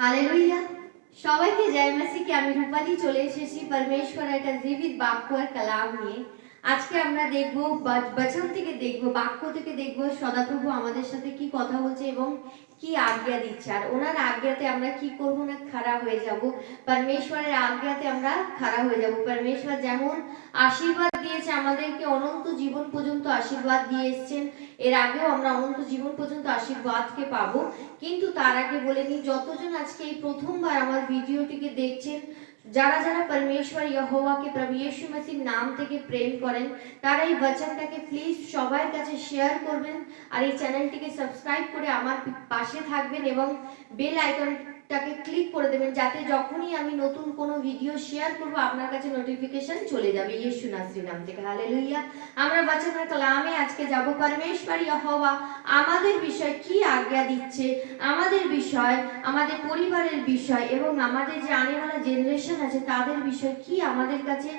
Hallelujah. সবাইকে জয় মাসিকে আমি রূপালী চলে এসেছি পরমেশ্বরের একটা জীবিত বাক্য আর কালাম নিয়ে। আজকে আমরা দেখব বচন থেকে দেখব, বাক্য থেকে দেখব সদাপ্রভু আমাদের সাথে কি কথা বলছে এবং কি আজ্ঞা দিচ্ছে, আর ওনার আজ্ঞাতে আমরা কি করব না, খাড়া হয়ে যাব। পরমেশ্বরের আজ্ঞাতে আমরা খাড়া হয়ে যাব। পরমেশ্বর যেমন আশীর্বাদ দিয়েছে আমাদেরকে, অনন্ত জীবন পর্যন্ত আশীর্বাদ দিয়ে এসেছেন। এর আগেও আমরা অনন্ত জীবন পর্যন্ত আশীর্বাদকে পাবো। কিন্তু তার আগে বলে নিই, যতজন আজকে এই প্রথমবার আমার ভিডিওটিকে দেখছেন, যারা যারা परमेश्वर यहोवा के प्रभु यीशु मसीह नाम থেকে প্রেম করেন, তারা এই বচনটাকে প্লিজ সবার কাছে শেয়ার করবেন আর এই চ্যানেলটিকে সাবস্ক্রাইব করে আমার পাশে থাকবেন এবং বেল আইকনটাকে ক্লিক করে দেবেন, যাতে যখনই আমি নতুন কোনো ভিডিও শেয়ার করব আপনার কাছে নোটিফিকেশন চলে যাবে यीशु नासरी नाम থেকে। हालेलुया। আমরা বচনের কালামে আজকে যাব। परमेश्वर यहोवा আমাদের বিষয় কি আজ্ঞা দিচ্ছে, আমাদের বিষয়, আমাদের পরিবারের বিষয় এবং আমাদের যে আনেওয়ালা জেনারেশন আছে তাদের বিষয় কি আমাদের কাছে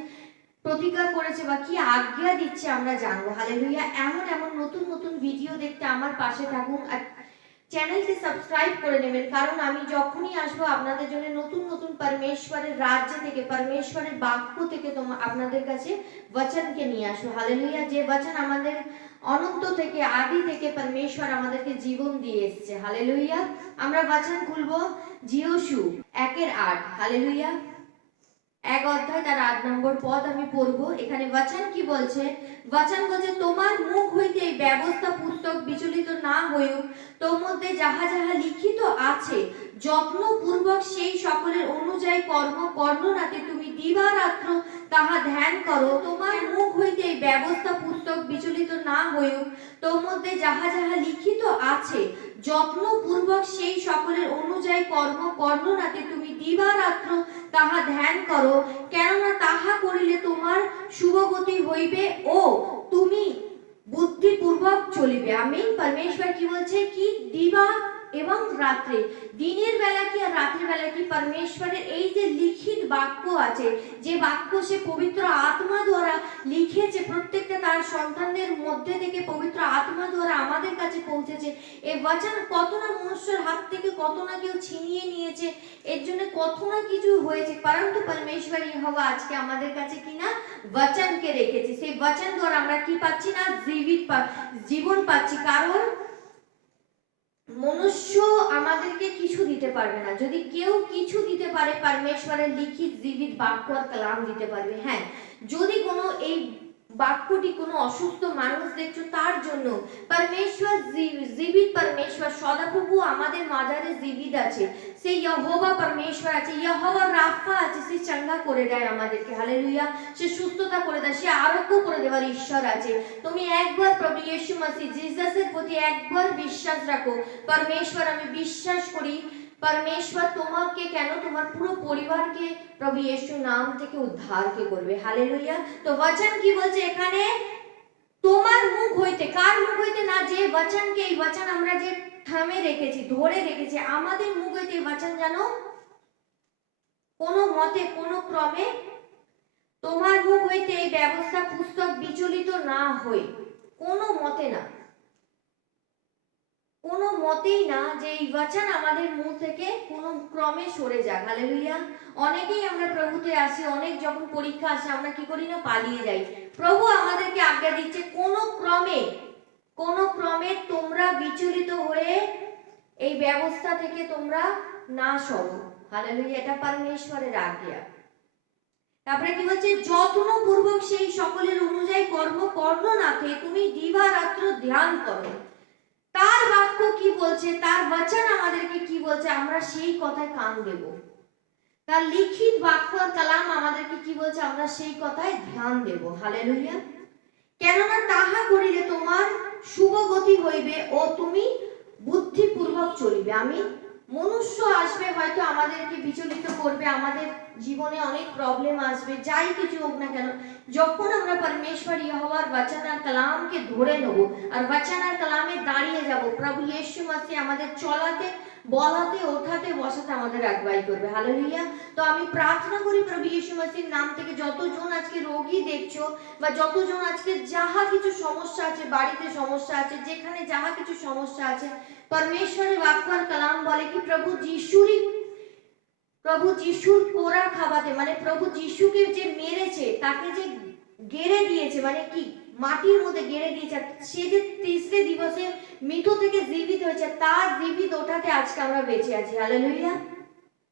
প্রতিজ্ঞা করেছে বা কি আজ্ঞা দিচ্ছে আমরা জানবো। হালেলুয়া। এমন এমন নতুন নতুন ভিডিও দেখতে আমার পাশে থাকুন আর চ্যানেলটি সাবস্ক্রাইব করে নেবেন, কারণ আমি যখনই আসবো আপনাদের জন্য নতুন নতুন পরমেশ্বরের রাজ্য থেকে, পরমেশ্বরের বাক্য থেকে আপনাদের কাছে বচনকে নিয়ে আসবো। হালেলুয়া। যে বচন আমাদের অনন্ত থেকে, আদি থেকে পরমেশ্বর আমাদেরকে জীবন দিয়ে এসেছে। হালেলুয়া। আমরা বচন খুলবো যিহোশু 1:8। হালেলুয়া। এক অধ্যায় তার 8 নম্বর পদ আমি পড়বো। এখানে বচন কি বলছে? বচন বলছে, তোমার মুখ হইতে এই ব্যবস্থা পুস্তক বিচলিত না হইউক, তোর মধ্যে যাহা যাহা লিখিত আছে যত্নপূর্বক সেই সকলের অনুযায়ী কর্ম বর্ণনাতে তুমি দিবারাত্র তাহা ধ্যান করো। তোমার মুখ হইতে এই ব্যবস্থা পুস্তক বিচলিত না হইউক, তোর মধ্যে যাহা যাহা লিখিত আছে যত্নপূর্বক সেই সকলের অনুযায়ী কর্ম বর্ণনাতে তুমি দিবারাত্র তাহা ধ্যান করো, কেননা তাহা করিলে তোমার শুভগতি হইবে ও তুমি বুদ্ধিপূর্বক চলিবে। আমিন। परमेश्वर কি বলছে? কি দিবা এবং রাত্রে, দিনের বেলা কি আর রাতের বেলা কি, পরমেশ্বরের এই যে লিখিত বাক্য আছে, যে বাক্য সে পবিত্র আত্মা দ্বারা লিখেছে, প্রত্যেকটা তার সন্তানদের মধ্যে থেকে পবিত্র আত্মা দ্বারা আমাদের কাছে পৌঁছেছে। এই বচন কত না মনুষ্যের হাত থেকে কত না কেউ ছিনিয়ে নিয়েছে, এর জন্য কত না কিছু হয়েছে, परंतु परमेश्वर यहोवा আজকে আমাদের কাছে কি না বচনকে রেখেছে। সেই বচন দ্বারা আমরা কি পাচ্ছি না, জীবন পাচ্ছি। কারণ মনুষ্য আমাদেরকে কিছু দিতে পারবে না। যদি কেউ কিছু দিতে পারে, পরমেশ্বরের লিখিত জীবিত বাক্য আর কালাম দিতে পারবে। হ্যাঁ, যদি কোনো এই বাক্যটি কোনো অসুস্থ মানুষ দেখছো তার জন্য পরমেশ্বর জীবিত, পরমেশ্বর সদাপ্রভু আমাদের মাঝারে জীবিত আছে। সেই यहोवा परमेश्वर আছে, यहोवा রাফা আছে, সে চাঙ্গা করে দেয় আমাদেরকে। হালেলুয়া। সে সুস্থতা করে দেয়, সে আরোগ্য করে দেওয়ার ঈশ্বর আছে। তুমি একবার প্রভু ইয়েশু মসিহ জিসাসের প্রতি একবার বিশ্বাস রাখো। परमेश्वर আমি বিশ্বাস করি परमेश्वर তোমাকে কেন, তোমার পুরো পরিবারকে প্রভু ইয়েশু নাম থেকে উদ্ধারকে করবে। হালেলুয়া। তো বচন কি বলছে এখানে? তোমার মুখ হইতে, কার মুখ হইতে না, যে বচনকে, এই বচন আমরা যে থামে রেখেছি, ধরে রেখেছি, আমাদের মুখ হইতে এই বচন জানো কোনো মতে কোনো ক্রমে তোমার মুখ হইতে এই ব্যবস্থা পুস্তক বিচলিত না হই, কোনো মতে না, কোনো মতেই না যে এই বচন আমাদের মুখ থেকে কোনো ক্রমে সরে যাক। হালেলুয়া। অনেকেই আমরা প্রভুতে আসি, অনেক যখন পরীক্ষা আসে আমরা কি করি না, পালিয়ে যাই। প্রভু আমাদেরকে আজ্ঞা দিচ্ছে কোনো ক্রমে তোমরা বিচলিত হয়ে এই ব্যবস্থা থেকে তোমরা না সরো। হালেলুয়া। এটা পরমেশ্বরের আজ্ঞা। তারপরে কি বলছে? যত্নপূর্বক সেই সকলের অনুযায়ী কর্ম বর্ণনাতে তুমি দিবারাত্র ধ্যান করো। তার বাক্য কি বলছে, তার বচন আমাদেরকে কি বলছে, আমরা সেই কথায় কান দেব। তার লিখিত বাক্য আর কালাম আমাদেরকে কি বলছে, আমরা সেই কথায় ধ্যান দেব। হালেলুয়া। কেননা তাহা করিলে তোমার শুভগতি হইবে ও তুমি বুদ্ধিপূর্বক চলিবে। আমি মনুষ্য আসবে, হয়তো আমাদেরকে বিচলিত করবে, আমাদের জীবনে অনেক প্রবলেম আসবে, যাই কিছু হোক না কেন, যখন আমরা परमेश्वर यहोवाর বচন আর কালামকে ধরে নেব আর বচন আর কালামে দাঁড়িয়ে যাব, প্রভু ইয়েশু মসিহ আমাদের চলাতে, বলাতে, ওঠাতে, বসাতে আমাদের আগুয়াই করবে। হালেলুয়া। তো আমি প্রার্থনা করি প্রভু ইয়েশু মসিহর নাম থেকে, যতজন আজকে রোগী দেখছো বা যতজন আজকে যাহা কিছু সমস্যা আছে, বাড়িতে সমস্যা আছে, যেখানে যাহা কিছু সমস্যা আছে, परमेश्वरेর বাক্য আর কালাম বলে কি প্রভু যিশুরই প্রভু যিশুর কোরা খাওয়াতে, মানে প্রভু যিশুকে যে মেরেছে, তাকে যে গেড়ে দিয়েছে, মানে কি মাটির মধ্যে গেড়ে দিয়েছে, সে যে তিসরে দিবসে মৃত থেকে জীবিত হয়েছে, তার জীবিত ওঠাতে আজকে আমরা বেঁচে আছি। হালেলুয়া।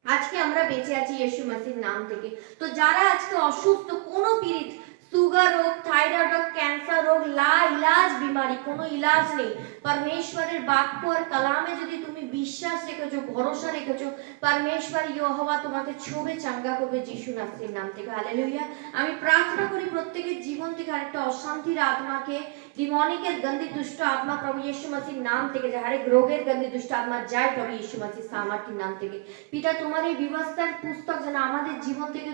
আজকে আমরা বেঁচে আছি यीशु मसीह নাম থেকে। তো যারা আজকে অসুস্থ, কোনো পীড়িত, সুগার রোগ, থাইরয়েড রোগ, ক্যান্সার রোগ, লা ইলাজ বিমারি, কোনো ইলাজ নেই, परमेश्वरेर বাক্য আর কালামে যদি তুমি বিশ্বাস রেখেছো, ভরসা রেখেছো, परमेश्वर यहोवा তোমাকে ছুঁয়ে চাঙ্গা করবে যিশু নাসির নাম থেকে। হালেলুয়া। আমি প্রার্থনা করি প্রত্যেকের জীবন থেকে আরেকটা অশান্তির আত্মাকে, ডিমনিকের গন্ধি দুষ্ট আত্মা প্রভু यीशु मसीह নাম থেকে যায়, হরেক রোগের গন্ধি দুষ্ট আত্মা যায় প্রভু यीशु मसीह সামর্থ্যের নাম থেকে। পিতা, তোমার এই বিবস্তার পুস্তক যেন আমাদের জীবন থেকে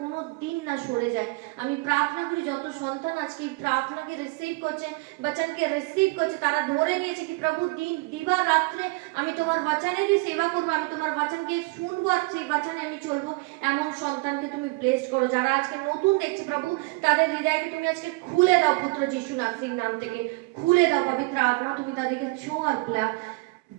কোনো দিন না সরে যায়। আমি প্রার্থনা করি যত সন্তান আজকে এই প্রার্থনাকে রিসিভ করছে, বচনকে রিসিভ করছে, তারা ধরে নিয়েছে কি প্রভু দিন দিবা রাত্রে আমি তোমার বচনেরই সেবা করবো, আমি তোমার বচনকে শুনবো আর সেই বচনে আমি চলবো, এমন সন্তানকে তুমি ব্লেসড করো। যারা আজকে নতুন দেখছে প্রভু, তাদের হৃদয়কে তুমি আজকে খুলে দাও পুত্র যিশু নাসির নাম থেকে, খুলে দাও পবিত্র আত্মা, তুমি তাদেরকে ছোঁয় আর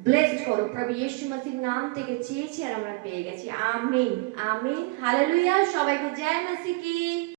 ব্লেসড করো প্রভু यीशु मसीह নাম থেকে চেয়েছি আর আমরা পেয়ে গেছি। আমিন আমিন। হালেলুয়া। সবাইকে জয় মসিহ কি।